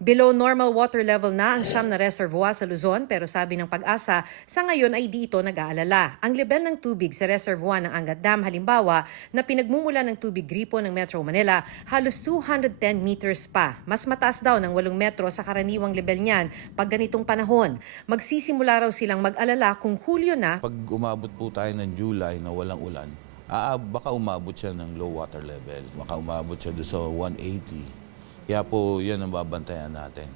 Below normal water level na ang siyam na reservoir sa Luzon pero sabi ng Pag-asa, sa ngayon ay di ito nag-aalala. Ang level ng tubig sa reservoir ng Angat Dam halimbawa na pinagmumula ng tubig gripo ng Metro Manila halos 210 meters pa. Mas mataas daw ng 8 metro sa karaniwang level niyan pag ganitong panahon. Magsisimula raw silang mag-alala kung Hulyo na. Pag umabot po tayo ng July na walang ulan, baka umabot siya ng low water level. Baka umabot siya doon sa 180. Kaya po yan ang babantayan natin.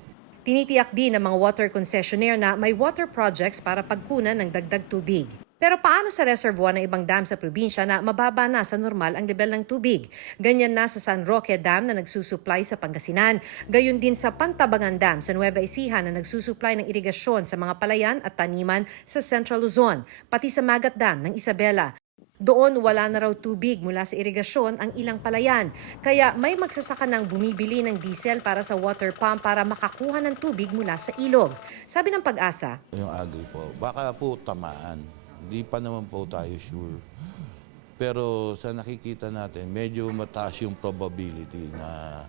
Tinitiyak din ng mga water concessionaire na may water projects para pagkunan ng dagdag tubig. Pero paano sa reservoir ng ibang dam sa probinsya na mababa na sa normal ang level ng tubig? Ganyan na sa San Roque Dam na nagsusupply sa Pangasinan. Gayon din sa Pantabangan Dam sa Nueva Ecija na nagsusupply ng irigasyon sa mga palayan at taniman sa Central Luzon. Pati sa Magat Dam ng Isabela. Doon wala na raw tubig mula sa irigasyon ang ilang palayan. Kaya may magsasaka ng bumibili ng diesel para sa water pump para makakuha ng tubig mula sa ilog. Sabi ng Pag-asa, Yung agri po, baka po tamaan. Hindi pa naman po tayo sure. Pero sa nakikita natin, medyo mataas yung probability na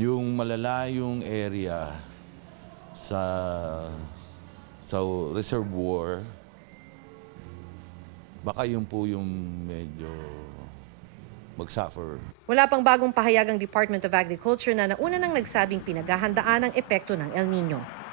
yung malalayong area sa reservoir, baka yun po yung medyo mag-suffer. wala pang bagong pahayag ang Department of Agriculture na nauna nang nagsabing pinaghahandaan ang epekto ng El Nino.